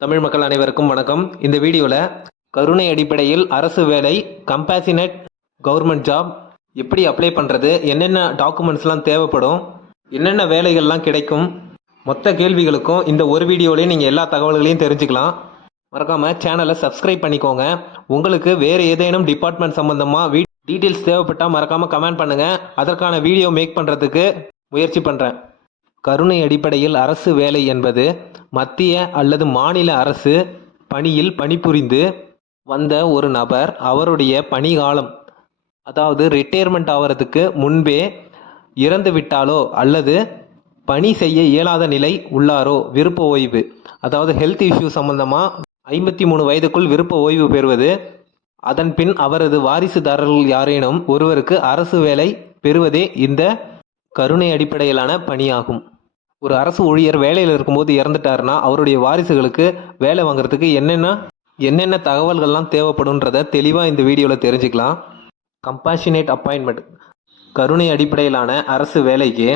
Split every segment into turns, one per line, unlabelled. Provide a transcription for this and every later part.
தமிழ் மக்கள் அனைவருக்கும் வணக்கம். இந்த வீடியோவில் கருணை அடிப்படையில் அரசு வேலை கம்பேசினேட் கவர்மெண்ட் ஜாப் எப்படி அப்ளை பண்ணுறது என்னென்ன டாக்குமெண்ட்ஸ்லாம் தேவைப்படும் என்னென்ன வேலைகள்லாம் கிடைக்கும் மொத்த கேள்விகளுக்கும் இந்த ஒரு வீடியோலேயே நீங்கள் எல்லா தகவல்களையும் தெரிஞ்சுக்கலாம். மறக்காமல் சேனலை சப்ஸ்கிரைப் பண்ணிக்கோங்க. உங்களுக்கு வேறு ஏதேனும் டிபார்ட்மெண்ட் சம்மந்தமாக வீ டீட்டெயில்ஸ் தேவைப்பட்டால் மறக்காமல் கமெண்ட் பண்ணுங்கள் அதற்கான வீடியோ மேக் பண்ணுறதுக்கு முயற்சி பண்ணுறேன் கருணை அடிப்படையில் அரசு வேலை என்பது மத்திய அல்லது மாநில அரசு பணியில் பணிபுரிந்து வந்த ஒரு நபர். அவருடைய பணிகாலம் அதாவது ரிட்டையர்மெண்ட் ஆகிறதுக்கு முன்பே இறந்து விட்டாலோ அல்லது பணி செய்ய இயலாத நிலை உள்ளாரோ விருப்ப ஓய்வு அதாவது ஹெல்த் இஷ்யூ சம்பந்தமாக ஐம்பத்தி மூணு வயதுக்குள் விருப்ப ஓய்வு பெறுவது. அதன் பின் அவரது வாரிசுதாரர்கள் யாரேனும் ஒருவருக்கு அரசு வேலை பெறுவதே இந்த கருணை அடிப்படையிலான பணியாகும். ஒரு அரசு ஊழியர் வேலையில் இருக்கும்போது இறந்துட்டாருன்னா அவருடைய வாரிசுகளுக்கு வேலை வாங்குறதுக்கு என்னென்ன என்னென்ன தகவல்கள்லாம் தேவைப்படுன்றத தெளிவாக இந்த வீடியோவில் தெரிஞ்சுக்கலாம். கம்பாஷனேட் அப்பாயின்மெண்ட் கருணை அடிப்படையிலான அரசு வேலைக்கு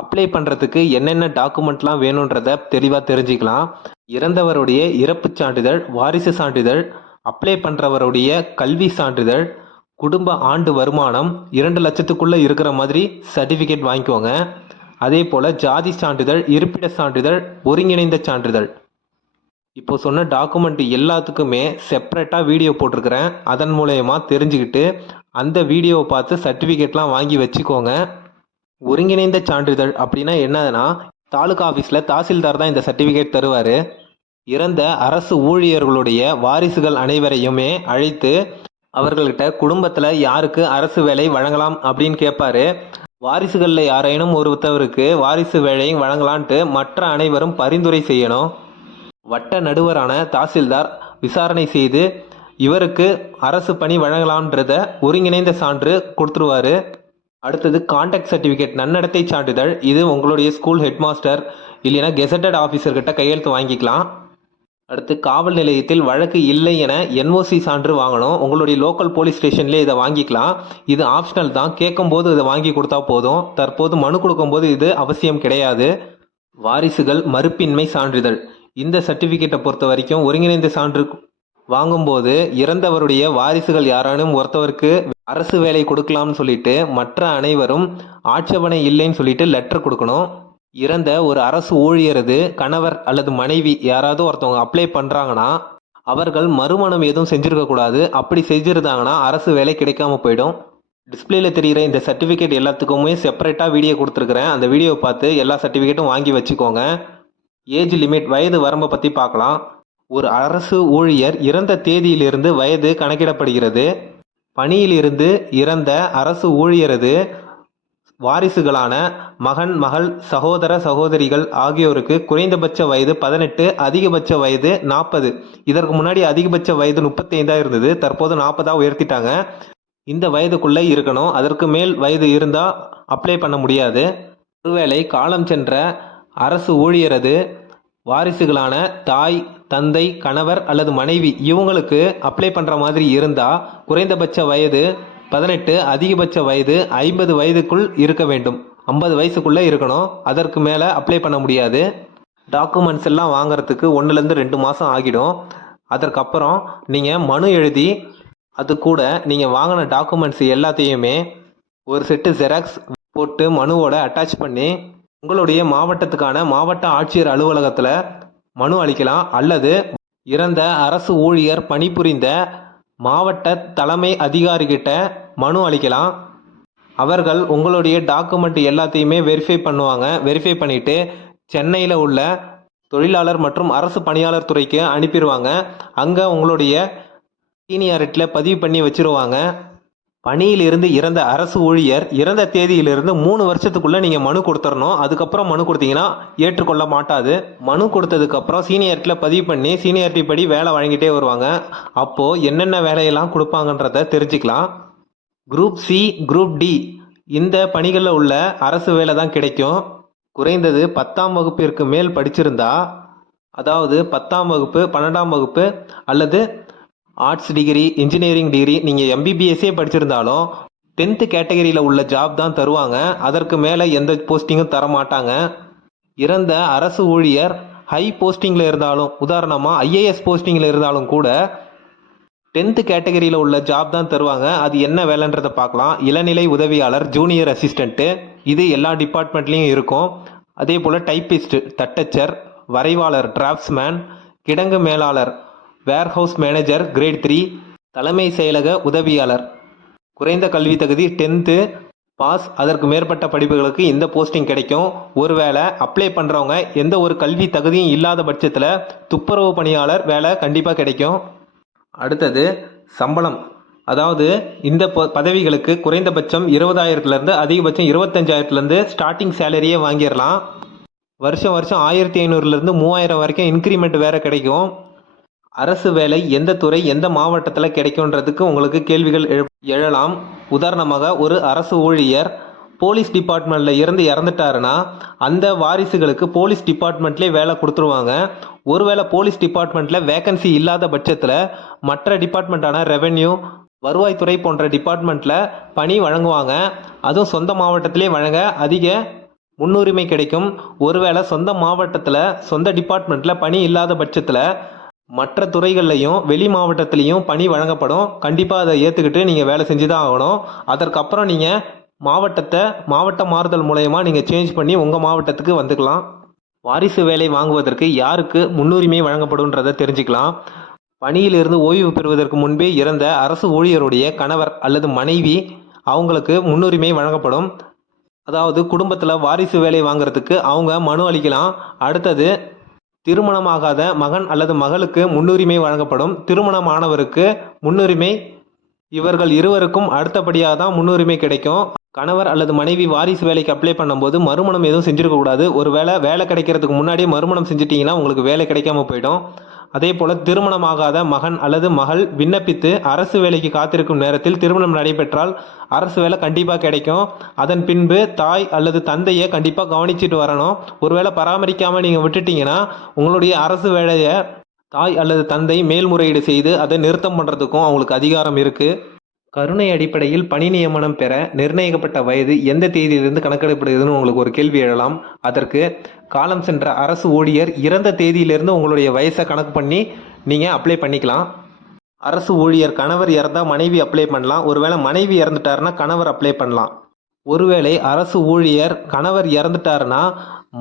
அப்ளை பண்ணுறதுக்கு என்னென்ன டாக்குமெண்ட்லாம் வேணுன்றத தெளிவாக தெரிஞ்சுக்கலாம். இறந்தவருடைய இறப்புச் சான்றிதழ் வாரிசு சான்றிதழ் அப்ளை பண்ணுறவருடைய கல்வி சான்றிதழ் குடும்ப ஆண்டு வருமானம் இரண்டு லட்சத்துக்குள்ளே இருக்கிற மாதிரி சர்டிஃபிகேட் வாங்கிக்கோங்க. அதே போல் ஜாதி சான்றிதழ் இருப்பிட சான்றிதழ் ஒருங்கிணைந்த சான்றிதழ். இப்போ சொன்ன டாக்குமெண்ட் எல்லாத்துக்குமே செப்பரேட்டாக வீடியோ போட்டிருக்கிறேன். அதன் மூலயமா தெரிஞ்சுக்கிட்டு அந்த வீடியோவை பார்த்து சர்டிஃபிகேட்லாம் வாங்கி வச்சுக்கோங்க. ஒருங்கிணைந்த சான்றிதழ் அப்படின்னா என்னதுன்னா தாலுகா ஆஃபீஸில் தாசில்தார் தான் இந்த சர்டிஃபிகேட் தருவார். இறந்த அரசு ஊழியர்களுடைய வாரிசுகள் அனைவரையுமே அழைத்து அவர்கள்கிட்ட குடும்பத்தில் யாருக்கு அரசு வேலை வழங்கலாம் அப்படின்னு கேட்பாரு வாரிசுகளில் யாரேனும் ஒருத்தவருக்கு வாரிசு வேலை வழங்கலான்ட்டு மற்ற அனைவரும் பரிந்துரை செய்யணும். வட்ட நடுவரான தாசில்தார் விசாரணை செய்து இவருக்கு அரசு பணி வழங்கலான்றத ஒருங்கிணைந்த சான்று கொடுத்துருவாரு. அடுத்தது கான்டாக்ட் சர்டிஃபிகேட் நன்னடத்தை சான்றிதழ். இது உங்களுடைய ஸ்கூல் ஹெட்மாஸ்டர் இல்லைன்னா கெசட்டட் ஆஃபீஸர்கிட்ட கையெழுத்து வாங்கிக்கலாம். அடுத்து காவல் நிலையத்தில் வழக்கு இல்லை என என்ஓசி சான்று வாங்கணும். உங்களுடைய லோக்கல் போலீஸ் ஸ்டேஷன்லேயே இதை வாங்கிக்கலாம். இது ஆப்ஷனல் தான். கேட்கும்போது இதை வாங்கி கொடுத்தா போதும். தற்போது மனு கொடுக்கும்போது இது அவசியம் கிடையாது. வாரிசுகள் மறுப்பின்மை சான்றிதழ். இந்த சர்டிஃபிகேட்டை பொறுத்த வரைக்கும் ஒருங்கிணைந்த சான்று வாங்கும்போது இறந்தவருடைய வாரிசுகள் யாரானும் ஒருத்தவருக்கு அரசு வேலை கொடுக்கலாம்னு சொல்லிட்டு மற்ற அனைவரும் ஆட்சேபனை இல்லைன்னு சொல்லிட்டு லெட்டர் கொடுக்கணும். இறந்த ஒரு அரசு ஊழியரது கணவர் அல்லது மனைவி யாராவது ஒருத்தவங்க அப்ளை பண்ணுறாங்கன்னா அவர்கள் மறுமணம் எதுவும் செஞ்சுருக்கக்கூடாது அப்படி செஞ்சுருந்தாங்கன்னா அரசு வேலை கிடைக்காம போயிடும். டிஸ்பிளேல தெரிகிற இந்த சர்டிஃபிகேட் எல்லாத்துக்குமே செப்பரேட்டாக வீடியோ கொடுத்துருக்குறேன். அந்த வீடியோவை பார்த்து எல்லா சர்டிஃபிகேட்டும் வாங்கி வச்சுக்கோங்க. ஏஜ் லிமிட் வயது வரம்பை பற்றி பார்க்கலாம். ஒரு அரசு ஊழியர் இறந்த தேதியிலிருந்து வயது கணக்கிடப்படுகிறது. பணியிலிருந்து இறந்த அரசு ஊழியரது வாரிசுகளான மகன் மகள் சகோதர சகோதரிகள் ஆகியோருக்கு குறைந்தபட்ச வயது பதினெட்டு அதிகபட்ச வயது நாற்பது இதற்கு முன்னாடி அதிகபட்ச வயது முப்பத்தைந்தாக இருந்தது. தற்போது நாற்பதாக உயர்த்திட்டாங்க. இந்த வயதுக்குள்ளே இருக்கணும். அதற்கு மேல் வயது இருந்தால் அப்ளை பண்ண முடியாது. ஒருவேளை காலம் சென்ற அரசு ஊழியரது வாரிசுகளான தாய் தந்தை கணவர் அல்லது மனைவி இவங்களுக்கு அப்ளை பண்ணுற மாதிரி இருந்தால் குறைந்தபட்ச வயது பதினெட்டு அதிகபட்ச வயது ஐம்பது வயதுக்குள் இருக்க வேண்டும். ஐம்பது வயசுக்குள்ளே இருக்கணும். அதற்கு மேலே அப்ளை பண்ண முடியாது. டாக்குமெண்ட்ஸ் எல்லாம் வாங்குறதுக்கு ஒன்றுலேருந்து ரெண்டு மாதம் ஆகிடும். அதற்கப்புறம் நீங்கள் மனு எழுதி அது கூட நீங்கள் வாங்கின டாக்குமெண்ட்ஸ் எல்லாத்தையுமே ஒரு செட்டு ஜெராக்ஸ் போட்டு மனுவோட அட்டாச் பண்ணி உங்களுடைய மாவட்டத்துக்கான மாவட்ட ஆட்சியர் அலுவலகத்தில் மனு அளிக்கலாம். அல்லது இறந்த அரசு ஊழியர் பணிபுரிந்த மாவட்ட தலைமை அதிகாரிகிட்ட மனு அளிக்கலாம். அவர்கள் உங்களுடைய டாக்குமெண்ட் எல்லாத்தையுமே வெரிஃபை பண்ணுவாங்க. வெரிஃபை பண்ணிவிட்டு சென்னையில் உள்ள தொழிலாளர் மற்றும் அரசு பணியாளர் துறைக்கு அனுப்பிடுவாங்க. அங்கே உங்களுடைய சீனியாரிட்டியில் பதிவு பண்ணி வச்சுருவாங்க. பணியிலிருந்து இறந்த அரசு ஊழியர் இறந்த தேதியிலிருந்து மூணு வருஷத்துக்குள்ள நீங்க மனு கொடுத்துடணும் அதுக்கப்புறம் மனு கொடுத்தீங்கன்னா ஏற்றுக்கொள்ள மாட்டாது. மனு கொடுத்ததுக்கப்புறம் சீனியர்ட்டில் பதிவு பண்ணி சீனியாரிட்டி படி வேலை வழங்கிட்டே வருவாங்க. அப்போ என்னென்ன வேலையெல்லாம் கொடுப்பாங்கன்றத தெரிஞ்சுக்கலாம். Group C group D. இந்த பணிகளில் உள்ள அரசு வேலை தான் கிடைக்கும். குறைந்தது பத்தாம் வகுப்பிற்கு மேல் படிச்சிருந்தா அதாவது பத்தாம் வகுப்பு பன்னெண்டாம் வகுப்பு அல்லது ஆர்ட்ஸ் டிகிரி இன்ஜினியரிங் டிகிரி நீங்கள் எம்பிபிஎஸ்ஸே படிச்சிருந்தாலும் டென்த்து கேட்டகரியில் உள்ள ஜாப் தான் தருவாங்க. அதற்கு மேலே எந்த போஸ்டிங்கும் தர மாட்டாங்க இறந்த அரசு ஊழியர் ஹை போஸ்டிங்கில் இருந்தாலும் உதாரணமாக ஐஏஎஸ் போஸ்டிங்கில் இருந்தாலும் கூட டென்த்து கேட்டகரியில் உள்ள ஜாப் தான் தருவாங்க. அது என்ன வேலைன்றதை பார்க்கலாம். இளநிலை உதவியாளர் ஜூனியர் அசிஸ்டண்ட்டு இது எல்லா டிபார்ட்மெண்ட்லேயும் இருக்கும். அதே போல் டைப்பிஸ்ட் தட்டச்சர் வரைவாளர் டிராஃப்ட்ஸ்மேன் கிடங்கு மேலாளர் வேர்ஹவுஸ் மேனேஜர் கிரேட் த்ரீ தலைமை செயலக உதவியாளர். குறைந்த கல்வி தகுதி டென்த்து பாஸ். அதற்கு மேற்பட்ட படிப்புகளுக்கு இந்த போஸ்டிங் கிடைக்கும். ஒருவேளை அப்ளை பண்ணுறவங்க எந்த ஒரு கல்வி தகுதியும் இல்லாத பட்சத்தில் துப்புரவு பணியாளர் வேலை கண்டிப்பாக கிடைக்கும். அடுத்தது சம்பளம். அதாவது இந்த ப- பதவிகளுக்கு குறைந்தபட்சம் இருபதாயிரத்துலேருந்து அதிகபட்சம் இருபத்தஞ்சாயிரத்துலேருந்து ஸ்டார்டிங் சேலரியே வாங்கிடலாம். வருஷம் வருஷம் ஆயிரத்தி ஐநூறுலேருந்து மூவாயிரம் வரைக்கும் இன்க்ரிமெண்ட் வேறு கிடைக்கும். அரசு வேலை எந்த துறை எந்த மாவட்டத்தில் கிடைக்கும்ன்றதுக்கு உங்களுக்கு கேள்விகள் எழு- எழலாம். உதாரணமாக ஒரு அரசு ஊழியர் போலீஸ் டிபார்ட்மெண்ட்டில் இருந்து இறந்துட்டாருன்னா அந்த வாரிசுகளுக்கு போலீஸ் டிபார்ட்மெண்ட்லேயே வேலை கொடுத்துருவாங்க. ஒருவேளை போலீஸ் டிபார்ட்மெண்ட்டில் வேகன்சி இல்லாத பட்சத்தில் மற்ற டிபார்ட்மெண்ட்டான ரெவென்யூ வருவாய்த்துறை போன்ற டிபார்ட்மெண்ட்டில் பணி வழங்குவாங்க. அதுவும் சொந்த மாவட்டத்திலே வழங்க அதிக முன்னுரிமை கிடைக்கும். ஒருவேளை சொந்த மாவட்டத்தில் சொந்த டிபார்ட்மெண்ட்டில் பணி இல்லாத பட்சத்தில் மற்ற துறைகள்லையும் வெளி மாவட்டத்துலேயும் பணி வழங்கப்படும். கண்டிப்பாக அதை ஏற்றுக்கிட்டு நீங்கள் வேலை செஞ்சு தான் ஆகணும். அதற்கப்புறம் நீங்கள் மாவட்டத்தை மாவட்ட மாறுதல் மூலயமா நீங்கள் சேஞ்ச் பண்ணி உங்கள் மாவட்டத்துக்கு வந்துக்கலாம். வாரிசு வேலை வாங்குவதற்கு யாருக்கு முன்னுரிமை வழங்கப்படும்ன்றதை தெரிஞ்சுக்கலாம். பணியிலிருந்து ஓய்வு பெறுவதற்கு முன்பே இறந்த அரசு ஊழியருடைய கணவர் அல்லது மனைவி அவங்களுக்கு முன்னுரிமை வழங்கப்படும். அதாவது குடும்பத்தில் வாரிசு வேலை வாங்குறதுக்கு அவங்க மனு அளிக்கலாம். அடுத்தது திருமணமாகாத மகன் அல்லது மகளுக்கு முன்னுரிமை வழங்கப்படும். திருமணமானவருக்கு முன்னுரிமை இவர்கள் இருவருக்கும் அடுத்தபடியாக தான் முன்னுரிமை கிடைக்கும். கணவர் அல்லது மனைவி வாரிசு வேலைக்கு அப்ளை பண்ணும்போது மறுமணம் எதுவும் செஞ்சுருக்கக்கூடாது. ஒரு வேலை வேலை கிடைக்கிறதுக்கு முன்னாடியே மறுமணம் செஞ்சிட்டிங்கன்னா உங்களுக்கு வேலை கிடைக்காம போயிடும். அதே போல் திருமணமாகாத மகன் அல்லது மகள் விண்ணப்பித்து அரசு வேலைக்கு காத்திருக்கும் நேரத்தில் திருமணம் நடைபெற்றால் அரசு வேலை கண்டிப்பாக கிடைக்கும். அதன் பின்பு தாய் அல்லது தந்தையை கண்டிப்பாக கவனிச்சுட்டு வரணும். ஒருவேளை பராமரிக்காமல் நீங்கள் விட்டுட்டீங்கன்னா உங்களுடைய அரசு வேலையை தாய் அல்லது தந்தை மேல்முறையீடு செய்து அதை நிறுத்தம் பண்ணுறதுக்கும் அவங்களுக்கு அதிகாரம் இருக்குது கருணை அடிப்படையில் பணி நியமனம் பெற நிர்ணயிக்கப்பட்ட வயது எந்த தேதியிலிருந்து கணக்கெடுப்படுகிறதுன்னு உங்களுக்கு ஒரு கேள்வி எழலாம். அதற்கு காலம் சென்ற அரசு ஊழியர் இறந்த தேதியிலிருந்து உங்களுடைய வயசை கணக்கு பண்ணி நீங்கள் அப்ளை பண்ணிக்கலாம். அரசு ஊழியர் கணவர் இறந்தால் மனைவி அப்ளை பண்ணலாம். ஒருவேளை மனைவி இறந்துட்டாருன்னா கணவர் அப்ளை பண்ணலாம். ஒருவேளை அரசு ஊழியர் கணவர் இறந்துட்டாருன்னா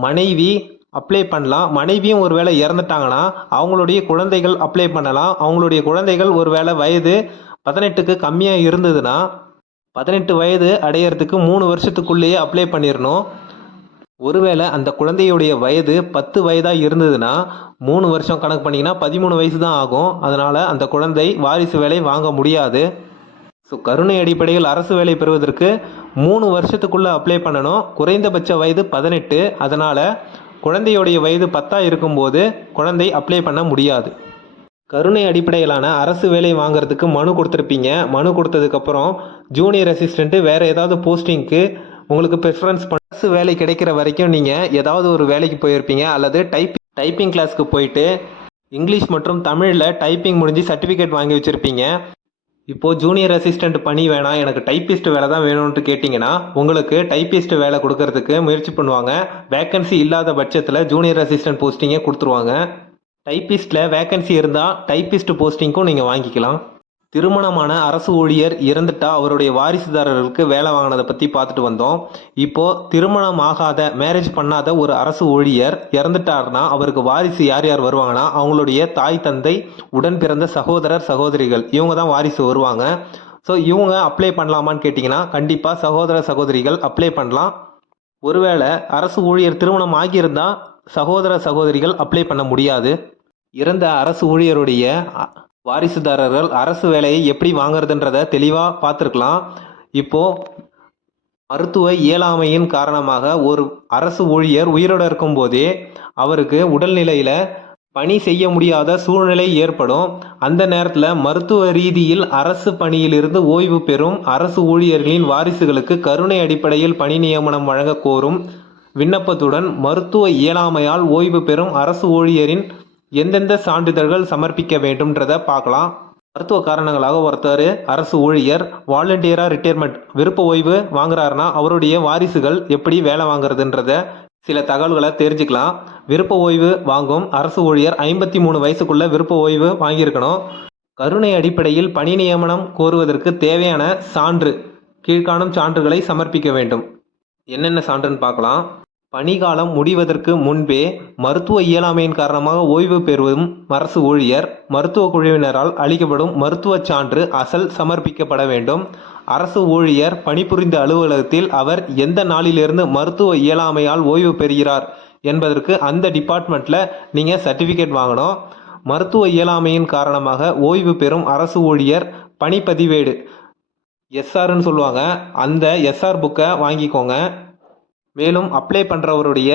மனைவி அப்ளை பண்ணலாம். மனைவியும் ஒருவேளை இறந்துட்டாங்கன்னா அவங்களுடைய குழந்தைகள் அப்ளை பண்ணலாம். அவங்களுடைய குழந்தைகள் ஒருவேளை வயது பதினெட்டுக்கு கம்மியாக இருந்ததுன்னா பதினெட்டு வயது அடையிறதுக்கு மூணு வருஷத்துக்குள்ளேயே அப்ளை பண்ணிடணும் ஒருவேளை அந்த குழந்தையுடைய வயது பத்து வயதாக இருந்ததுன்னா மூணு வருஷம் கணக்கு பண்ணிங்கன்னா பதிமூணு வயசு தான் ஆகும். அதனால் அந்த குழந்தை வாரிசு வேலை வாங்க முடியாது. ஸோ கருணை அடிப்படையில் அரசு வேலை பெறுவதற்கு மூணு வருஷத்துக்குள்ளே அப்ளை பண்ணணும். குறைந்தபட்ச வயது பதினெட்டு. அதனால் குழந்தையுடைய வயது பத்தா இருக்கும்போது குழந்தை அப்ளை பண்ண முடியாது. கருணை அடிப்படையிலான அரசு வேலை வாங்குறதுக்கு மனு கொடுத்துருப்பீங்க. மனு கொடுத்ததுக்கப்புறம் ஜூனியர் அசிஸ்டண்ட்டு வேறு ஏதாவது போஸ்டிங்க்கு உங்களுக்கு ப்ரிஃபரன்ஸ் அரசு வேலை கிடைக்கிற வரைக்கும் நீங்கள் ஏதாவது ஒரு வேலைக்கு போயிருப்பீங்க. அல்லது டைப் டைப்பிங் கிளாஸ்க்கு போயிட்டு இங்கிலீஷ் மற்றும் தமிழில் டைப்பிங் முடிஞ்சு சர்டிஃபிகேட் வாங்கி வச்சுருப்பீங்க. இப்போது ஜூனியர் அசிஸ்டண்ட் பணி வேணாம். எனக்கு டைப்பிஸ்ட் வேலை தான் வேணும்னு கேட்டிங்கன்னா உங்களுக்கு டைப்பிஸ்ட் வேலை கொடுக்கறதுக்கு முயற்சி பண்ணுவாங்க. வேக்கன்சி இல்லாத பட்சத்தில் ஜூனியர் அசிஸ்டண்ட் போஸ்டிங்கே கொடுத்துருவாங்க. டைப்பிஸ்ட்டில் வேக்கன்சி இருந்தால் டைப்பிஸ்ட் போஸ்டிங்க்கும் நீங்கள் வாங்கிக்கலாம். திருமணமான அரசு ஊழியர் இறந்துட்டா அவருடைய வாரிசுதாரர்களுக்கு வேலை வாங்கினதை பற்றி பார்த்துட்டு வந்தோம். இப்போது திருமணம் ஆகாத மேரேஜ் பண்ணாத ஒரு அரசு ஊழியர் இறந்துட்டாருன்னா அவருக்கு வாரிசு யார் யார் வருவாங்கன்னா அவங்களுடைய தாய் தந்தை உடன் பிறந்த சகோதரர் சகோதரிகள். இவங்க தான் வாரிசு வருவாங்க. ஸோ இவங்க அப்ளை பண்ணலாமான்னு கேட்டிங்கன்னா கண்டிப்பாக சகோதர சகோதரிகள் அப்ளை பண்ணலாம். ஒருவேளை அரசு ஊழியர் திருமணம் ஆகியிருந்தால் சகோதர சகோதரிகள் அப்ளை பண்ண முடியாது. இறந்த அரசு ஊழியருடைய வாரிசுதாரர்கள் அரசு வேலையை எப்படி வாங்குறதுன்றத தெளிவாக பார்த்துருக்கலாம். இப்போது மருத்துவ இயலாமையின் காரணமாக ஒரு அரசு ஊழியர் உயிரோடு இருக்கும்போதே அவருக்கு உடல்நிலையில் பணி செய்ய முடியாத சூழ்நிலை ஏற்படும். அந்த நேரத்தில் மருத்துவ ரீதியில் அரசு பணியிலிருந்து ஓய்வு பெறும் அரசு ஊழியர்களின் வாரிசுகளுக்கு கருணை அடிப்படையில் பணி நியமனம் வழங்க கோரும் விண்ணப்பத்துடன் மருத்துவ இயலாமையால் ஓய்வு பெறும் அரசு ஊழியரின் எந்தெந்த சான்றிதழ்கள் சமர்ப்பிக்க வேண்டும்ன்றதை பார்க்கலாம். மருத்துவ காரணங்களாக ஒருத்தர் அரசு ஊழியர் வாலண்டியராக ரிட்டையர்மெண்ட் விருப்ப ஓய்வு வாங்குறாருன்னா அவருடைய வாரிசுகள் எப்படி வேலை வாங்குறதுன்றத சில தகவல்களை தெரிஞ்சுக்கலாம். விருப்ப ஓய்வு வாங்கும் அரசு ஊழியர் ஐம்பத்தி மூணு வயசுக்குள்ள விருப்ப ஓய்வு வாங்கியிருக்கணும். கருணை அடிப்படையில் பணி நியமனம் கோருவதற்கு தேவையான சான்று கீழ்காணும் சான்றுகளை சமர்ப்பிக்க வேண்டும். என்னென்ன சான்றுன்னு பார்க்கலாம். பணிகாலம் முடிவதற்கு முன்பே மருத்துவ இயலாமையின் காரணமாக ஓய்வு பெறும் அரசு ஊழியர் மருத்துவ குழுவினரால் அளிக்கப்படும் மருத்துவச் சான்று அசல் சமர்ப்பிக்கப்பட வேண்டும். அரசு ஊழியர் பணிபுரிந்த அலுவலகத்தில் அவர் எந்த நாளிலிருந்து மருத்துவ இயலாமையால் ஓய்வு பெறுகிறார் என்பதற்கு அந்த டிபார்ட்மெண்ட்டில் நீங்கள் சர்டிஃபிகேட் வாங்கணும். மருத்துவ இயலாமையின் காரணமாக ஓய்வு பெறும் அரசு ஊழியர் பணிப்பதிவேடு. எஸ்ஆர்னு சொல்லுவாங்க. அந்த எஸ்ஆர் புக்கை வாங்கிக்கோங்க. மேலும் அப்ளை பண்ணுறவருடைய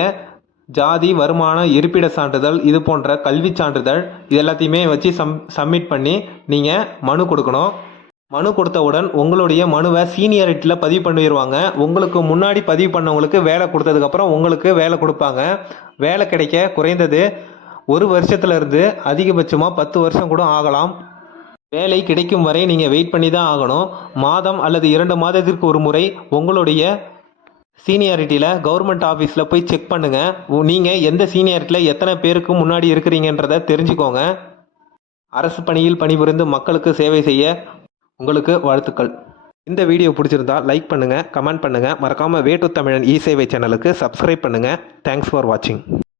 ஜாதி வருமானம் இருப்பிட சான்றிதழ் இது போன்ற கல்வி சான்றிதழ் இது எல்லாத்தையுமே வச்சு சம் சப்மிட் பண்ணி நீங்கள் மனு கொடுக்கணும். மனு கொடுத்தவுடன் உங்களுடைய மனுவை சீனியாரிட்டியில் பதிவு பண்ணிடுவாங்க. உங்களுக்கு முன்னாடி பதிவு பண்ணவங்களுக்கு வேலை கொடுத்ததுக்கப்புறம் உங்களுக்கு வேலை கொடுப்பாங்க. வேலை கிடைக்க குறைந்தது ஒரு வருஷத்துல இருந்து அதிகபட்சமாக பத்து வருஷம் கூட ஆகலாம். வேலை கிடைக்கும் வரை நீங்கள் வெயிட் பண்ணி தான் ஆகணும். மாதம் அல்லது இரண்டு மாதத்திற்கு ஒரு முறை உங்களுடைய சீனியாரிட்டியில் கவர்மெண்ட் ஆஃபீஸில் போய் செக் பண்ணுங்கள் நீங்கள் எந்த சீனியாரிட்டியில் எத்தனை பேருக்கு முன்னாடி இருக்கிறீங்கன்றத தெரிஞ்சுக்கோங்க. அரசு பணியில் பணிபுரிந்து மக்களுக்கு சேவை செய்ய உங்களுக்கு வாழ்த்துக்கள். இந்த வீடியோ பிடிச்சிருந்தா லைக் பண்ணுங்கள் கமெண்ட் பண்ணுங்கள் மறக்காமல் வேட்டு தமிழன் இ சேவை சேனலுக்கு சப்ஸ்கிரைப் பண்ணுங்கள் தேங்க்ஸ் ஃபார் வாட்சிங்